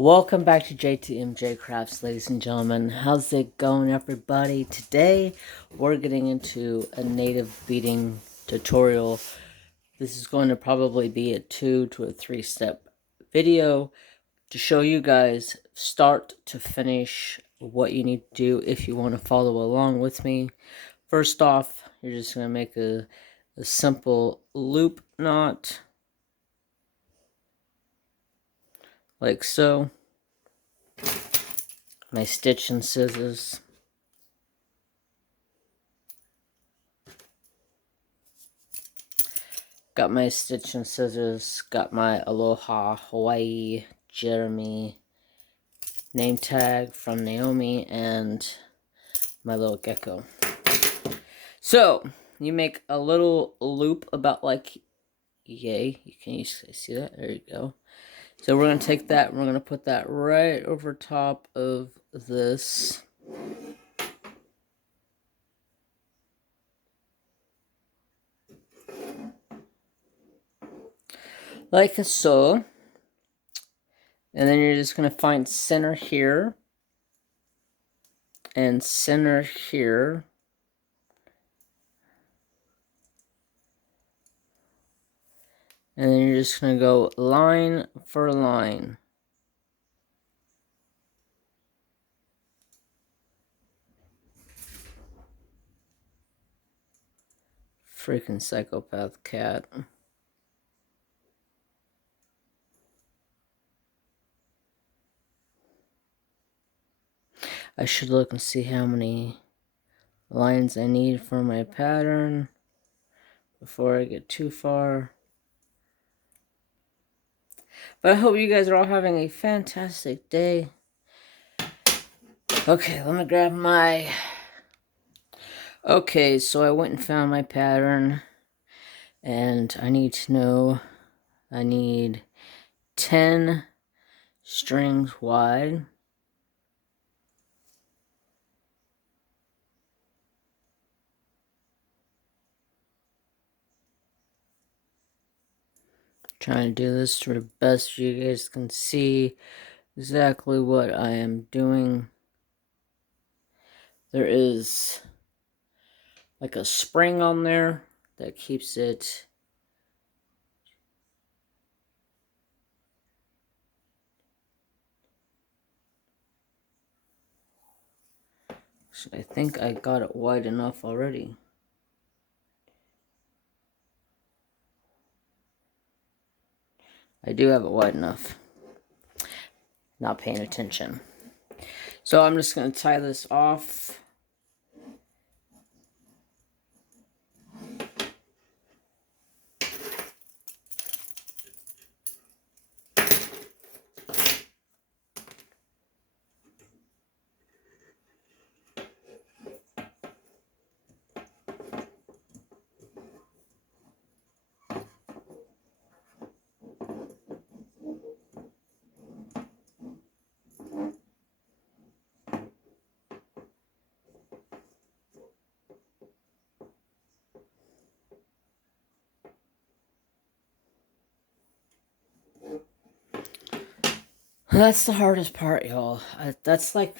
Welcome back to J2MJ Crafts, ladies and gentlemen. How's it going, everybody? Today, we're getting into a native beading tutorial. This is going to probably be a 2 to a 3-step video to show you guys start to finish what you need to do if you want to follow along with me. First off, you're just going to make a simple loop knot, like so. My stitch and scissors. Got my stitch and scissors. Got my Aloha Hawaii Jeremy name tag from Naomi and my little gecko. So you make a little loop about like yay. Can you see that? There you go. So we're going to take that and we're going to put that right over top of this. Like so. And then you're just going to find center here. And center here. And then you're just going to go line for line. Freaking psychopath cat. I should look and see how many lines I need for my pattern before I get too far. But I hope you guys are all having a fantastic day. Okay, let me grab my... Okay, so I went and found my pattern. And I need to know... I need 10 strings wide. Trying to do this to the best you guys can see exactly what I am doing. There is like a spring on there that keeps it so I think I got it wide enough already. I do have it wide enough. Not paying attention. So I'm just going to tie this off. That's the hardest part, y'all. That's like,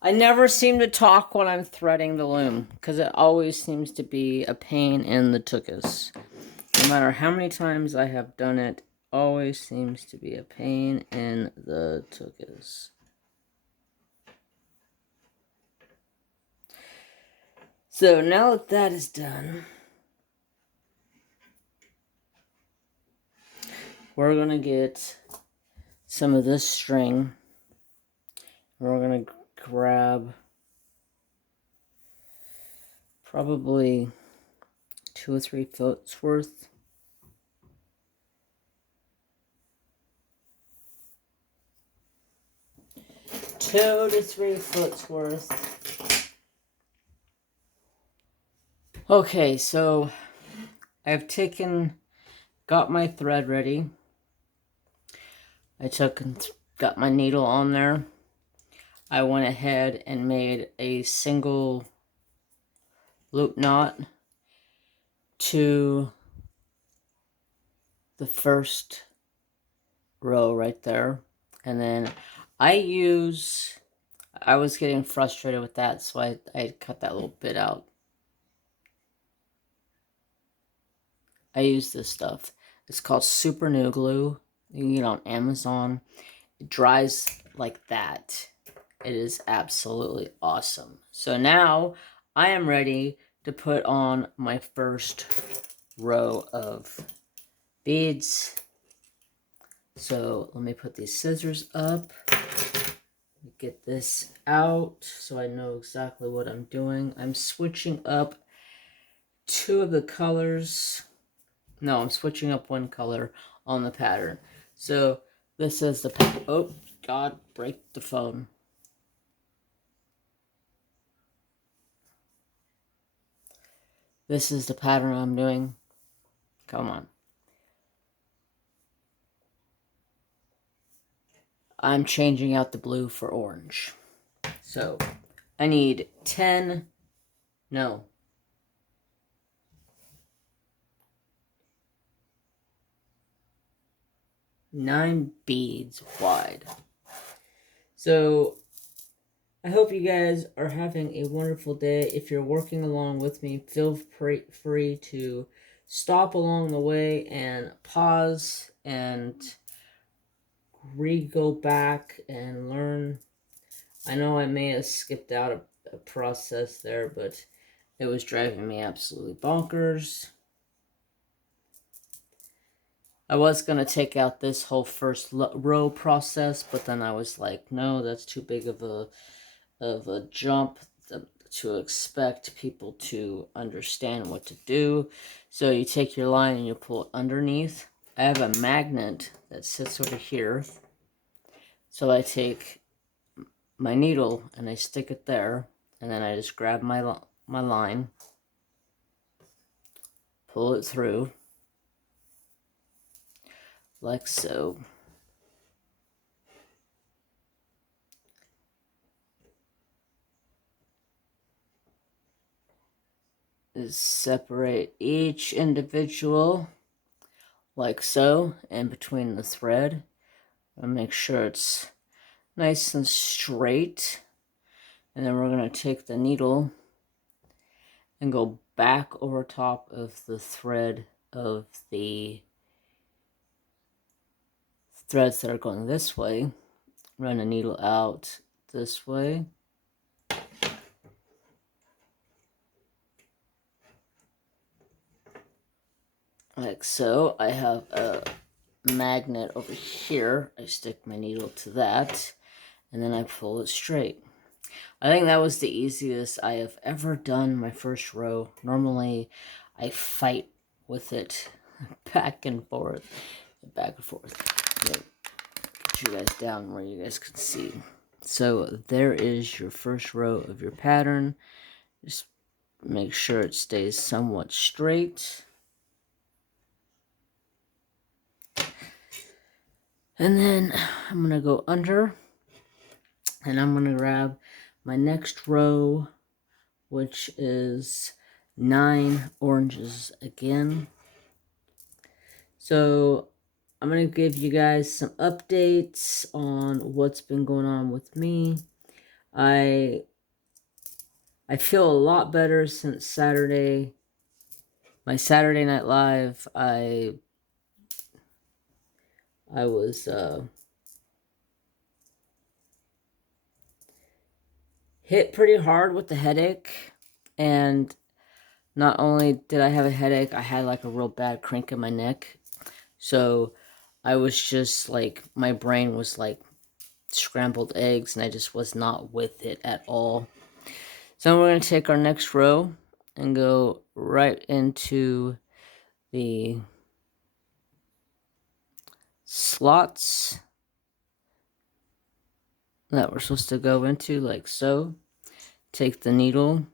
I never seem to talk when I'm threading the loom, because it always seems to be a pain in the tuchus. No matter how many times I have done it, always seems to be a pain in the tuchus. So now that that is done, we're going to get some of this string. We're going to grab probably 2 or 3 foot's worth. Two to 3 foot's worth. Okay, so I've got my thread ready. I took and got my needle on there. I went ahead and made a single loop knot to the first row right there. And then I was getting frustrated with that, so I cut that little bit out. I use this stuff. It's called Super New Glue. You can get it on Amazon. It dries like that. It is absolutely awesome. So now I am ready to put on my first row of beads. So let me put these scissors up. Get this out so I know exactly what I'm doing. I'm switching up two of the colors. No, I'm switching up one color on the pattern. So this is the oh God, break the phone. This is the pattern I'm doing. Come on. I'm changing out the blue for orange. So I need 9 beads wide. So I hope you guys are having a wonderful day. If you're working along with me, feel free to stop along the way and pause and go back and learn. I know I may have skipped out a process there, but it was driving me absolutely bonkers. I was going to take out this whole first row process, but then I was like, no, that's too big of a jump to expect people to understand what to do. So you take your line and you pull it underneath. I have a magnet that sits over here. So I take my needle and I stick it there, and then I just grab my line, pull it through, like so. Is separate each individual, like so, in between the thread, and make sure it's nice and straight. And then we're going to take the needle and go back over top of the thread of the threads that are going this way. Run the needle out this way. Like so. I have a magnet over here. I stick my needle to that, and then I pull it straight. I think that was the easiest I have ever done my first row. Normally, I fight with it back and forth. Get you guys down where you guys can see. So there is your first row of your pattern. Just make sure it stays somewhat straight. And then I'm going to go under, and I'm going to grab my next row, which is 9 oranges again. So I'm going to give you guys some updates on what's been going on with me. I feel a lot better since Saturday. My Saturday Night Live, I was hit pretty hard with the headache, and not only did I have a headache, I had like a real bad crank in my neck. So I was just like, my brain was like scrambled eggs, and I just was not with it at all. So we're going to take our next row and go right into the slots that we're supposed to go into, like so. Take the needle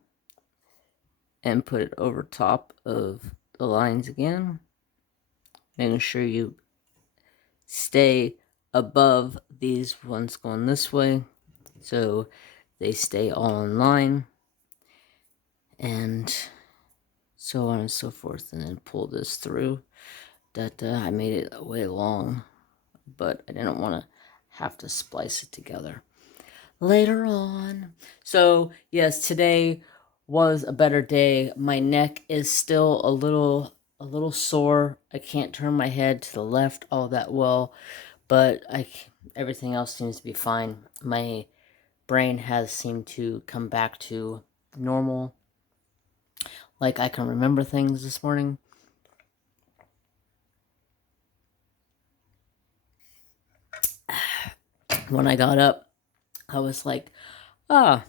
and put it over top of the lines again, making sure you stay above these ones going this way so they stay all in line, and so on and so forth. And then pull this through. I made it way long, but I didn't want to have to splice it together later on. So yes, today was a better day. My neck is still a little sore. I can't turn my head to the left all that well, but everything else seems to be fine. My brain has seemed to come back to normal. Like I can remember things this morning. When I got up, I was like, I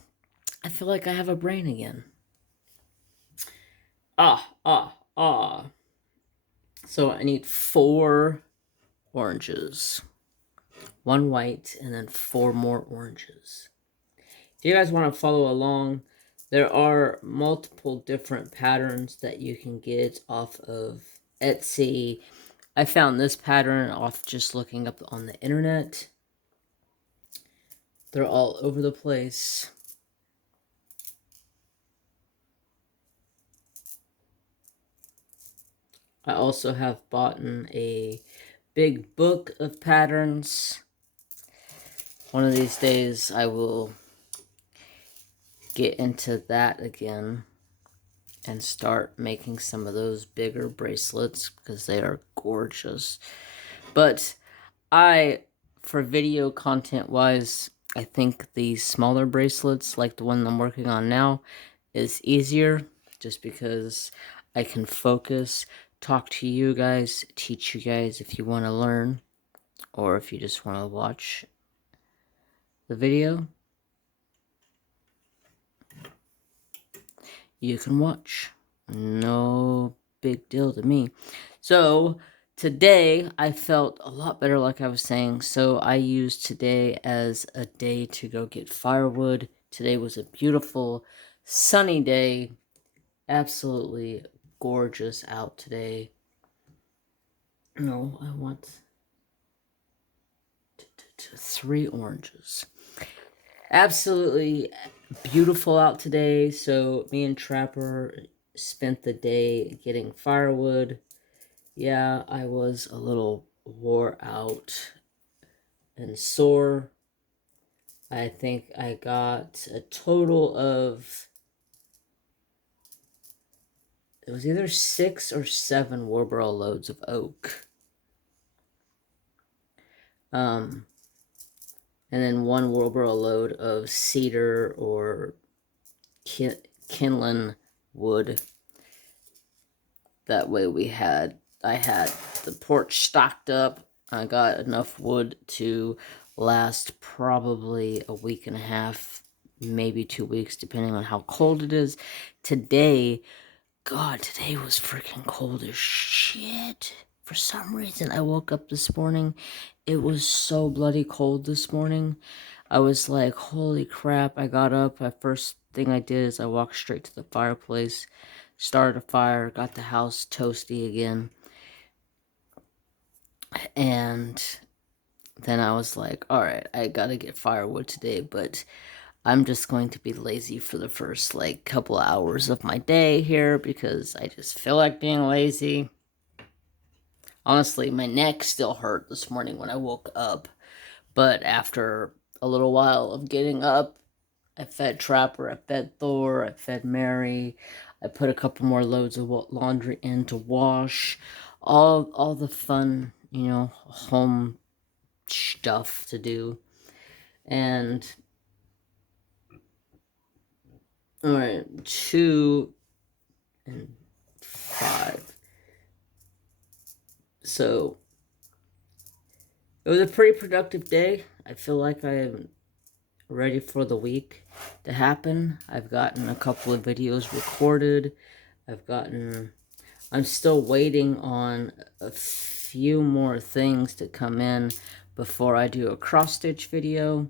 feel like I have a brain again. So I need 4 oranges. 1 white, and then 4 more oranges. If you guys want to follow along, there are multiple different patterns that you can get off of Etsy. I found this pattern off just looking up on the internet. They're all over the place. I also have bought a big book of patterns. One of these days I will get into that again and start making some of those bigger bracelets because they are gorgeous. But for video content wise, I think the smaller bracelets, like the one I'm working on now, is easier just because I can focus, talk to you guys, teach you guys if you want to learn, or if you just want to watch the video, you can watch. No big deal to me. So today I felt a lot better, like I was saying. So I used today as a day to go get firewood. Today was a beautiful sunny day. Absolutely gorgeous out today. No, I want 3 oranges. Absolutely beautiful out today. So me and Trapper spent the day getting firewood. Yeah, I was a little wore out and sore. I think I got a total of, it was either 6 or 7 wheelbarrow loads of oak. And then 1 wheelbarrow load of cedar or kindling wood. That way I had the porch stocked up. I got enough wood to last probably a week and a half, maybe 2 weeks, depending on how cold it is. Today, God, today was freaking cold as shit. For some reason, I woke up this morning. It was so bloody cold this morning. I was like, holy crap. I got up. The first thing I did is I walked straight to the fireplace, started a fire, got the house toasty again. And then I was like, alright, I gotta get firewood today, but I'm just going to be lazy for the first, like, couple hours of my day here because I just feel like being lazy. Honestly, my neck still hurt this morning when I woke up, but after a little while of getting up, I fed Trapper, I fed Thor, I fed Mary, I put a couple more loads of laundry in to wash, all the fun, home stuff to do. And alright, 2 and 5. So it was a pretty productive day. I feel like I am ready for the week to happen. I've gotten a couple of videos recorded. I'm still waiting on a few more things to come in before I do a cross-stitch video.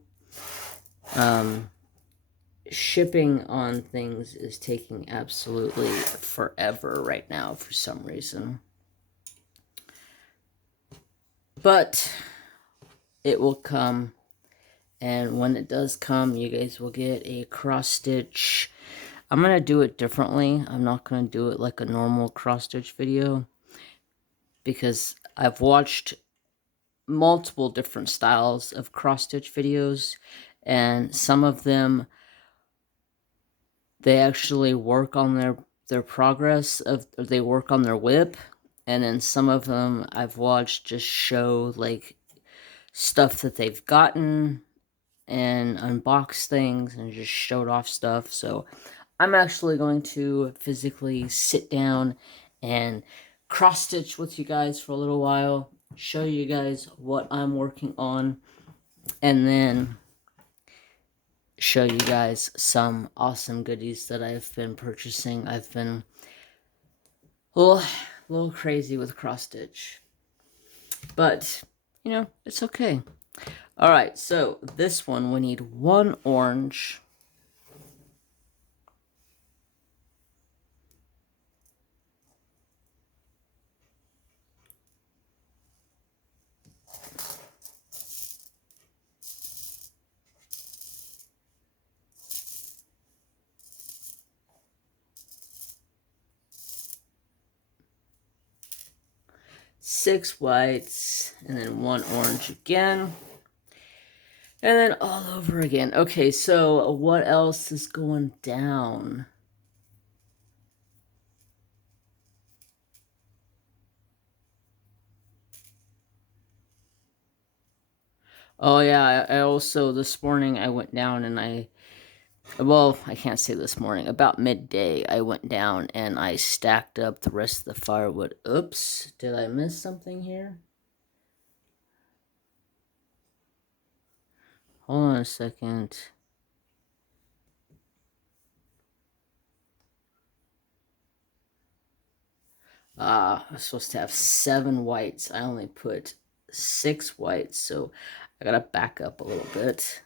Shipping on things is taking absolutely forever right now for some reason. But it will come. And when it does come, you guys will get a cross-stitch. I'm going to do it differently. I'm not going to do it like a normal cross-stitch video. Because I've watched multiple different styles of cross-stitch videos, and some of them, they actually work on their progress of, or they work on their whip, and then some of them I've watched just show like stuff that they've gotten and unbox things and just showed off stuff. So I'm actually going to physically sit down and cross stitch with you guys for a little while, show you guys what I'm working on, and then show you guys some awesome goodies that I've been purchasing. I've been a little crazy with cross stitch, but you know, it's okay. All right, so this one we need 1 orange, 6 whites, and then 1 orange again. And then all over again. Okay, so what else is going down? Oh yeah, I also, this morning I went down and well, I can't say this morning, about midday I went down and I stacked up the rest of the firewood. Oops, did I miss something here? Hold on a second. I was supposed to have 7 whites. I only put 6 whites, so I gotta back up a little bit.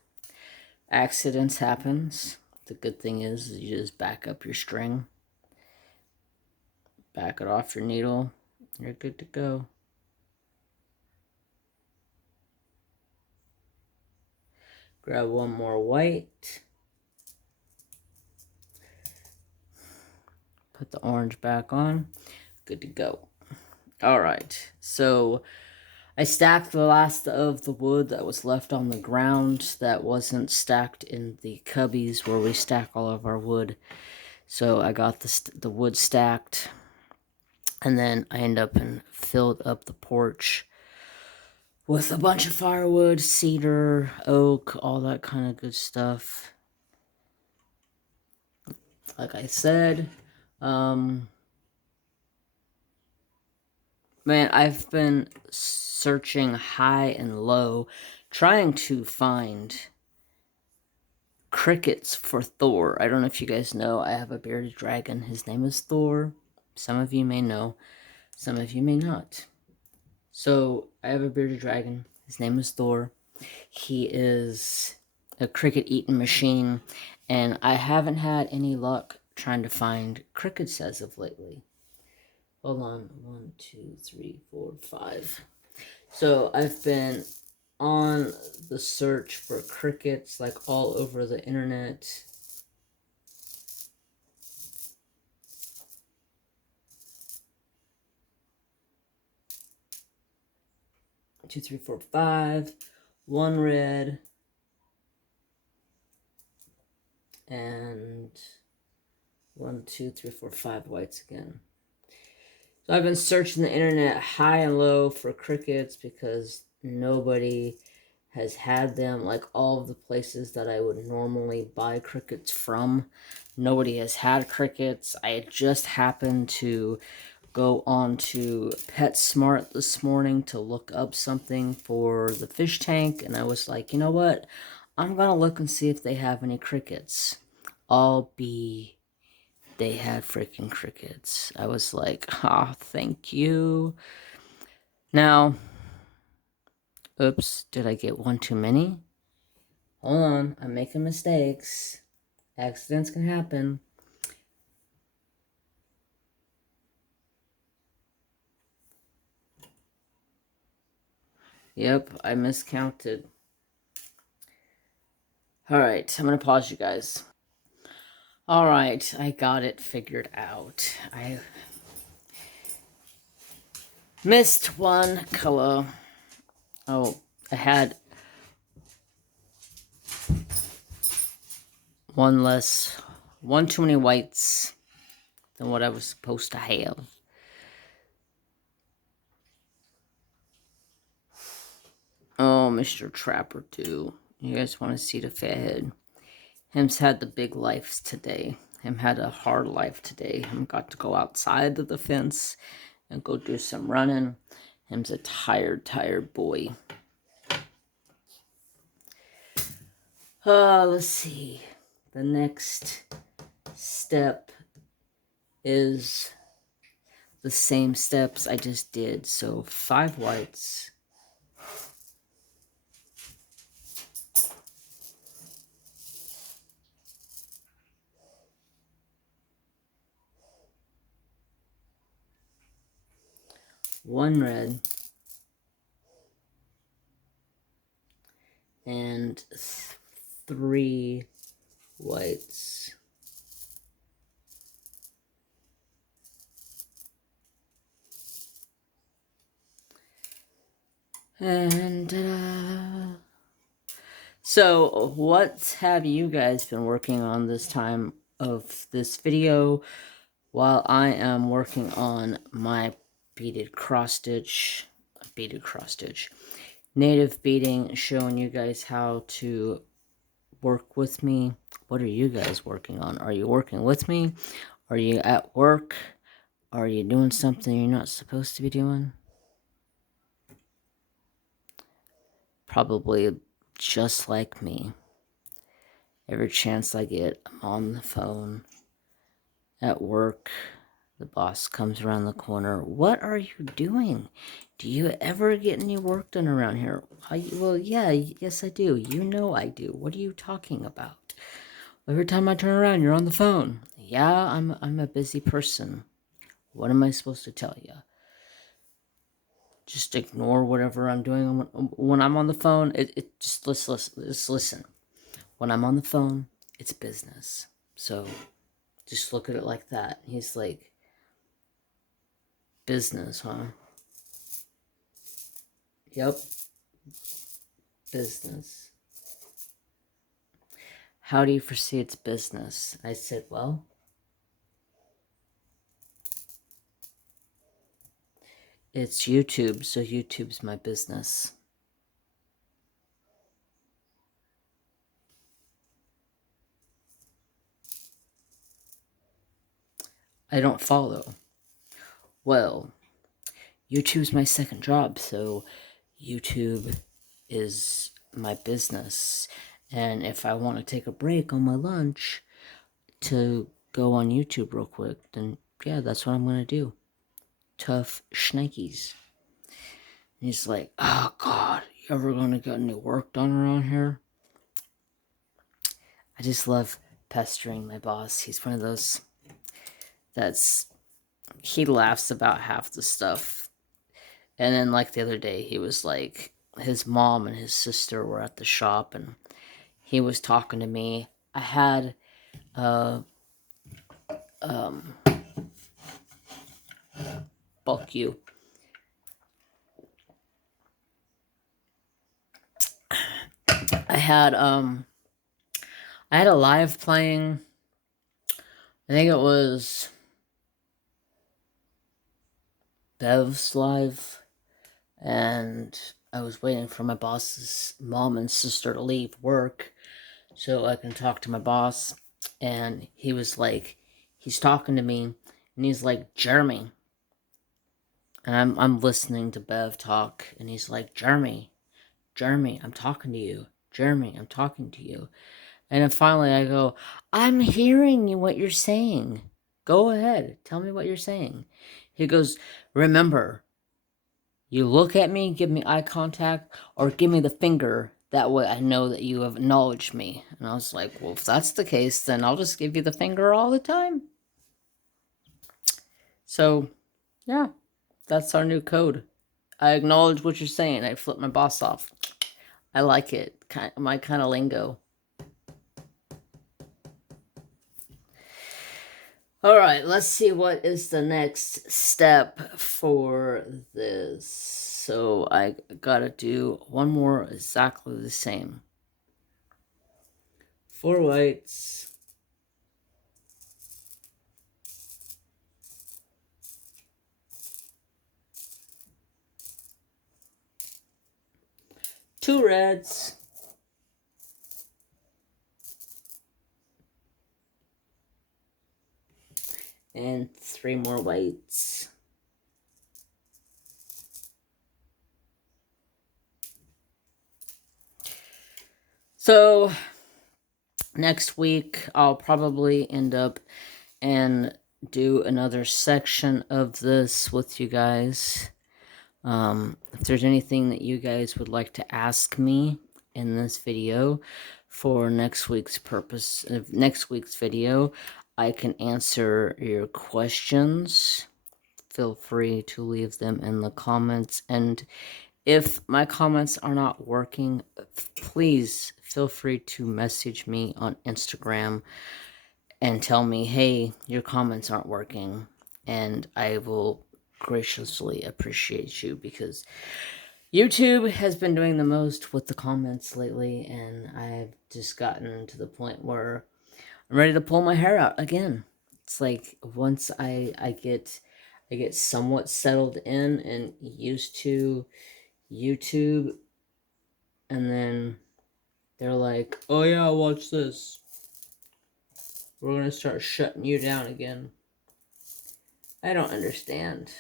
Accidents happens. The good thing is you just back up your string, back it off your needle, you're good to go. Grab 1 more white. Put the orange back on. Good to go. Alright, so I stacked the last of the wood that was left on the ground that wasn't stacked in the cubbies where we stack all of our wood. So I got the wood stacked, and then I end up and filled up the porch with a bunch of firewood, cedar, oak, all that kind of good stuff. Like I said, man, I've been searching high and low, trying to find crickets for Thor. I don't know if you guys know, I have a bearded dragon. His name is Thor. Some of you may know, some of you may not. So, I have a bearded dragon. His name is Thor. He is a cricket eating machine, and I haven't had any luck trying to find crickets as of lately. Hold on. 1, 2, 3, 4, 5. So, I've been on the search for crickets like all over the internet. Two, three, four, 5. 1 red. And 1, 2, 3, 4, 5 whites again. So I've been searching the internet high and low for crickets because nobody has had them. Like all of the places that I would normally buy crickets from, nobody has had crickets. I just happened to go on to PetSmart this morning to look up something for the fish tank, and I was like, you know what? I'm gonna look and see if they have any crickets. They had freaking crickets. I was like, ah, thank you. Now, oops, did I get 1 too many? Hold on, I'm making mistakes. Accidents can happen. Yep, I miscounted. Alright, I'm gonna pause you guys. Alright, I got it figured out. I missed 1 color. Oh, I had one too many whites than what I was supposed to have. Oh, Mr. Trapper too. You guys want to see the fathead? Him's had the big lives today. Him had a hard life today. Him got to go outside of the fence and go do some running. Him's a tired boy. Let's see. The next step is the same steps I just did. So 5 whites. One red. And 3 whites. And so what have you guys been working on this time of this video while I am working on my beaded cross stitch, native beading, showing you guys how to work with me? What are you guys working on? Are you working with me? Are you at work? Are you doing something you're not supposed to be doing? Probably just like me. Every chance I get, I'm on the phone. At work, the boss comes around the corner. What are you doing? Do you ever get any work done around here? Well, yeah, yes I do. You know I do. What are you talking about? Every time I turn around, you're on the phone. Yeah, I'm a busy person. What am I supposed to tell you? Just ignore whatever I'm doing when I'm on the phone. Just listen. When I'm on the phone, it's business. So just look at it like that. He's like, business, huh? Yep, business. How do you foresee it's business? I said, well, it's YouTube, so YouTube's my business. I don't follow. Well, YouTube's my second job, so YouTube is my business. And if I want to take a break on my lunch to go on YouTube real quick, then yeah, that's what I'm going to do. Tough shnikes. And he's like, oh God, you ever going to get any work done around here? I just love pestering my boss. He's one of those he laughs about half the stuff. And then like the other day, he was like, his mom and his sister were at the shop and he was talking to me. I had fuck you. I had a live playing. I think it was Bev's live, and I was waiting for my boss's mom and sister to leave work so I can talk to my boss. And he was like, he's talking to me, and he's like, Jeremy. And I'm listening to Bev talk, and he's like, Jeremy, I'm talking to you. Jeremy, I'm talking to you. And then finally I go, I'm hearing you what you're saying. Go ahead. Tell me what you're saying. He goes, remember, you look at me, give me eye contact, or give me the finger. That way I know that you have acknowledged me. And I was like, well, if that's the case, then I'll just give you the finger all the time. So, yeah, that's our new code. I acknowledge what you're saying. I flip my boss off. I like it. My kind of lingo. All right, let's see what is the next step for this. So I gotta do one more exactly the same. 4 whites. Two reds. And 3 more whites. So next week I'll probably end up and do another section of this with you guys. If there's anything that you guys would like to ask me in this video for next week's purpose of next week's video, I can answer your questions. Feel free to leave them in the comments, and if my comments are not working, please feel free to message me on Instagram and tell me, hey, your comments aren't working, and I will graciously appreciate you, because YouTube has been doing the most with the comments lately, and I've just gotten to the point where I'm ready to pull my hair out again. It's like once I get somewhat settled in and used to YouTube, and then they're like, oh yeah, watch this. We're gonna start shutting you down again. I don't understand.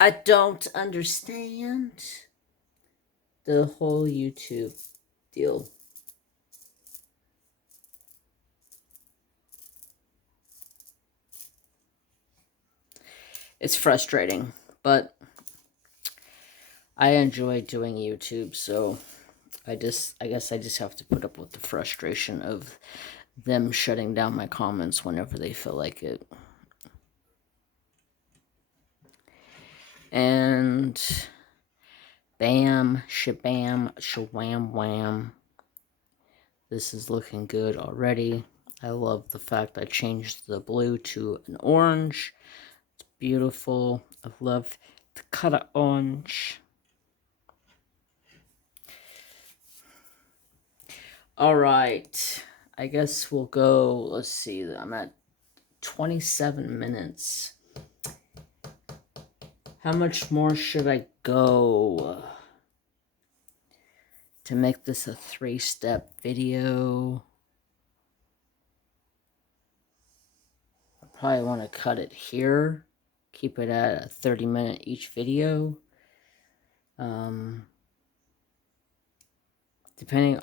I don't understand the whole YouTube deal. It's frustrating, but I enjoy doing YouTube, so I guess I just have to put up with the frustration of them shutting down my comments whenever they feel like it. And bam, shabam, shawam wham. This is looking good already. I love the fact I changed the blue to an orange. It's beautiful. I love the color orange. All right. I guess we'll go, let's see, I'm at 27 minutes. How much more should I go to make this a 3-step video? I probably want to cut it here. Keep it at a 30-minute each video. Depending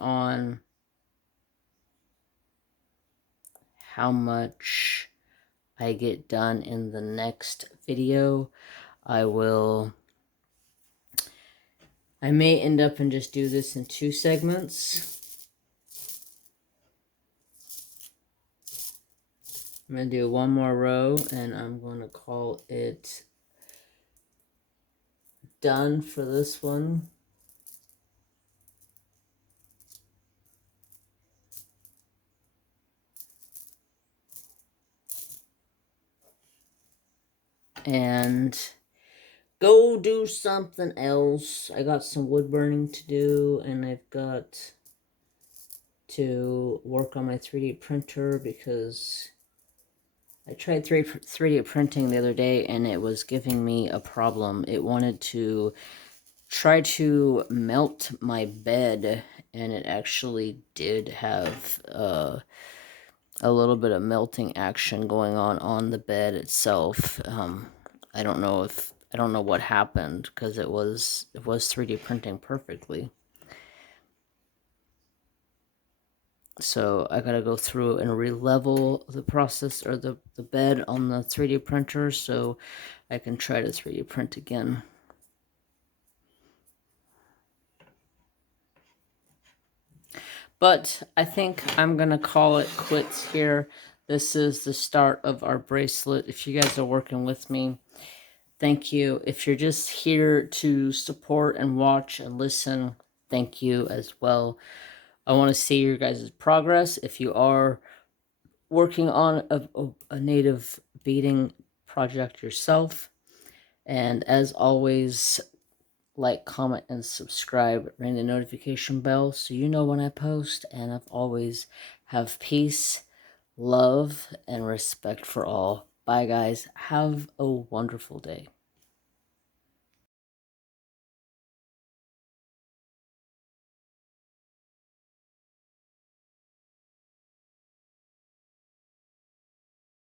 on how much I get done in the next video, I may end up and just do this in 2 segments. I'm going to do one more row, and I'm going to call it done for this one. And go do something else. I got some wood burning to do, and I've got to work on my 3D printer, because I tried 3D printing the other day and it was giving me a problem. It wanted to try to melt my bed, and it actually did have a little bit of melting action going on the bed itself. I don't know what happened, because it was 3D printing perfectly. So I gotta go through and re-level the process, or the bed on the 3D printer, so I can try to 3D print again. But I think I'm gonna call it quits here. This is the start of our bracelet. If you guys are working with me, Thank you. If you're just here to support and watch and listen, thank you as well. I want to see your guys' progress. If you are working on a native beading project yourself, and as always, like, comment, and subscribe. Ring the notification bell so you know when I post. And as always, have peace, love, and respect for all. Bye, guys. Have a wonderful day.